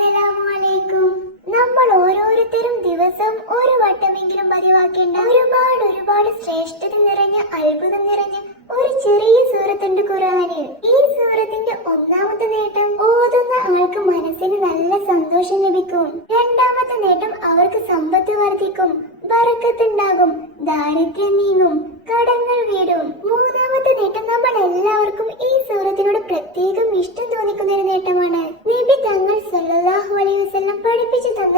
അസ്സലാമലൈക്കും നമ്മൾ ഓരോരുത്തരും ദിവസം ഒരു വട്ടമെങ്കിലും പതിവാക്കേണ്ട ഒരുപാട് ഒരുപാട് ശ്രേഷ്ഠത നിറഞ്ഞ അത്ഭുതം നിറഞ്ഞ ഒരു ചെറിയ സൂറത്തുണ്ട് ഖുർആനിൽ. ഈ സൂറത്തിന്റെ ഒന്നാമത്തെ നേട്ടം ഓതുന്ന ആൾക്ക് മനസ്സിന് നല്ല സന്തോഷം ലഭിക്കും. രണ്ടാമത്തെ നേട്ടം അവർക്ക് സമ്പത്ത് വർദ്ധിക്കും. വറക്കത്തുണ്ടാകും ദാരിദ്ര്യം നീങ്ങും കടങ്ങൾ വീടും. മൂന്നാമത്തെ നേട്ടം നമ്മൾ എല്ലാവർക്കും ഈ സൂറത്തിനോട് പ്രത്യേകം ഇഷ്ടം തോന്നിക്കുന്ന ഒരു നേട്ടമാണ് നബി തങ്ങൾ സല്ലല്ലാഹു അലൈഹി വസല്ലം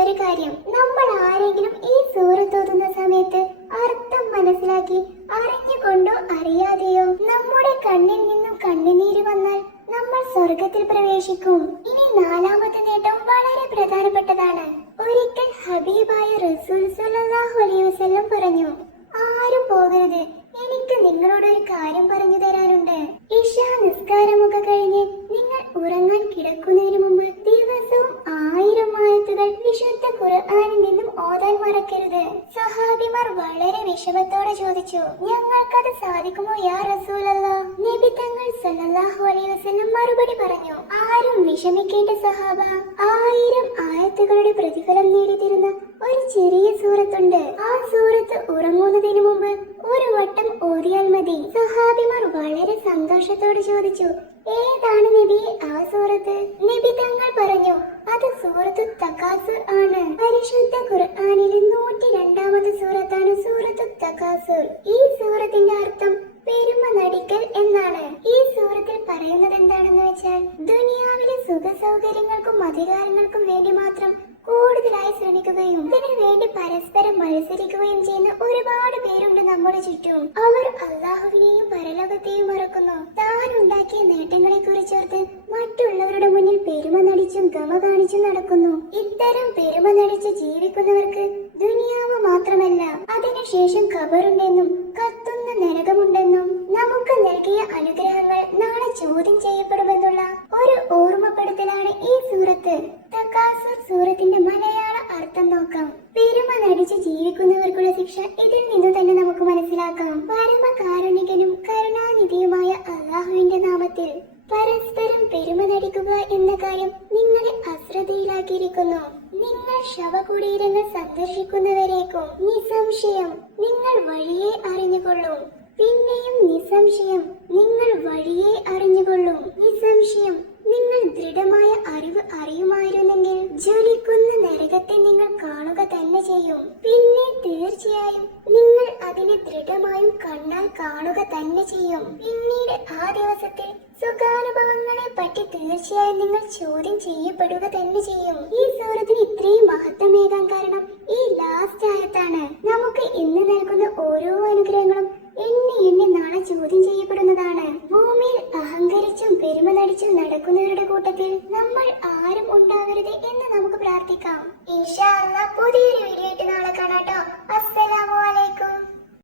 തന്നൊരു കാര്യം. നമ്മൾ ആരെങ്കിലും ഈ സൂറത്ത് ഓതുന്ന സമയത്ത് അർത്ഥം മനസ്സിലാക്കി അറിഞ്ഞുകൊണ്ടോ അറിയാതെയോ നമ്മുടെ കണ്ണിൽ നിന്നും കണ്ണുനീര് വന്നാൽ നമ്മൾ സ്വർഗത്തിൽ പ്രവേശിക്കും. ഇനി നാലാമത്തെ നേട്ടം വളരെ പ്രധാനപ്പെട്ടതാണ്. ഒരിക്കൽ ഹബീബായ റസൂൽ അലൈഹി വസല്ലം പറഞ്ഞു ആരും പോകരുത്. എനിക്ക് നിങ്ങളോട് ഒരു കാര്യം പറഞ്ഞു തരാനുണ്ട്. ഖുർആനിൽ നിന്നും ഓതാൻ മറക്കരുത്. സഹാബിമാർ വളരെ വിഷമത്തോടെ ചോദിച്ചു ഞങ്ങൾക്കത് സാധിക്കുമോ യാ റസൂലല്ല? നബി തങ്ങൾ സല്ലല്ലാഹു അലൈഹി വസല്ലം മറുപടി പറഞ്ഞു ആരും വിഷമിക്കേണ്ട സഹാബ. ആയിരം ആയത്തുകളുടെ പ്രതിഫലം നേടിത്തരുന്ന ഒരു ചെറിയ സൂറത്തുണ്ട്. ആ സൂറത്ത് ഉറങ്ങുന്നതിന് മുമ്പ് ഒരു വട്ടം ഓതിയാൽ മതി. സഹാബിമാർ വളരെ സന്തോഷത്തോടെ ചോദിച്ചു ഏതാണ് നബി ആ സൂറത്ത് നബി തങ്ങൾ പറഞ്ഞു അത് സൂറത്ത് ആണ്. പരിശുദ്ധ ഖുർആനിലെ നൂറ്റി രണ്ടാമത്തെ സൂറത്താണ് സൂറത്ത് ഈ സൂറത്തിന്റെ അർത്ഥം പെരുമ എന്നാണ്. ഈ സൂറത്തിൽ പറയുന്നത് എന്താണെന്ന് വെച്ചാൽ ദുനിയാവിലെ സുഖ അധികാരങ്ങൾക്കും വേണ്ടി മാത്രം കൂടുതലായി ശ്രമിക്കുകയും ഇതിനു വേണ്ടി പരസ്പരം മത്സരിക്കുകയും ചെയ്യുന്ന ഒരുപാട് പേരുണ്ട് നമ്മുടെ ചുറ്റും. അവർ അള്ളാഹുവിനെയും പരലോകത്തെയും മറക്കുന്നു. താൻ ഉണ്ടാക്കിയ നേട്ടങ്ങളെ കുറിച്ചോർത്ത് നടിച്ചും കാണിച്ചു നടക്കുന്നു. ഇത്തരം പെരുമ നടിച്ച് ജീവിക്കുന്നവർക്ക് ദുനിയാവ് മാത്രമല്ല അതിനുശേഷം ഖബറുണ്ടെന്നും കത്തുന്ന നരകമുണ്ടെന്നും നമുക്ക് നൽകിയ അനുഗ്രഹങ്ങൾ നാളെ ചോദ്യം ചെയ്യപ്പെടുമെന്നുള്ള ഒരു ഓർമ്മപ്പെടുത്തലാണ് ഈ സൂറത്ത്. തക്കാസുർ സൂറത്തിന്റെ മലയാള അർത്ഥം നോക്കാം. പെരുമ നടിച്ച് ജീവിക്കുന്നവർക്കുള്ള ശിക്ഷ ഇതിൽ നിന്ന് തന്നെ നമുക്ക് മനസ്സിലാക്കാം. പരമകാരുണികനും കരുണാനിധിയുമായ അള്ളാഹുവിന്റെ നാമത്തിൽ. പരസ്പരം പെരുമ നടിക്കുക എന്ന കാര്യം നിങ്ങളെ അശ്രദ്ധയിലാക്കിയിരിക്കുന്നു. നിങ്ങൾ ശവകുടീരങ്ങൾ സന്ദർശിക്കുന്നവരേക്കും നിസംശയം നിങ്ങൾ വഴിയെ അറിഞ്ഞുകൊള്ളും. പിന്നെയും നിസംശയം നിങ്ങൾ വഴിയെ അറിഞ്ഞുകൊള്ളും. നിസംശയം നിങ്ങൾ ദൃഢമായ അറിവ് അറിയുമായിരുന്നെങ്കിൽ ജ്വലിക്കുന്ന നരകത്തെ നിങ്ങൾ കാണുക തന്നെ ചെയ്യും. പിന്നെ തീർച്ചയായും. നിങ്ങൾ അതിനെ ദൃഢമായും കണ്ണാൽ കാണുക തന്നെ ചെയ്യും. പിന്നീട് ആ ദിവസത്തിൽ സുഖാനുഭവങ്ങളെ പറ്റി തീർച്ചയായും നിങ്ങൾ ചോദ്യം ചെയ്യപ്പെടുക തന്നെ ചെയ്യും. ഈ സൂറത്തിന് ഇത്രയും മഹത്വമേകാൻ കാരണം ഈ ലാസ്റ്റ് ആയത്താണ്. നമുക്ക് ഇന്ന് നൽകുന്ന ഓരോ അനുഗ്രഹങ്ങളും എന്നെ എന്നെ നാളെ ചോദ്യം ചെയ്യപ്പെടുന്നതാണ്. ഭൂമിയിൽ അഹങ്കരിച്ചും പെരുമ നടിച്ചും നടക്കുന്നവരുടെ കൂട്ടത്തിൽ നമ്മൾ ആരും ഉണ്ടാകരുത് എന്ന് പ്രാർത്ഥിക്കാം ഇൻഷാ അല്ലാ പുതിയൊരു വീഡിയോ ആയിട്ട് നാളെ കാണാട്ടോ അസ്സലാമു അലൈക്കും.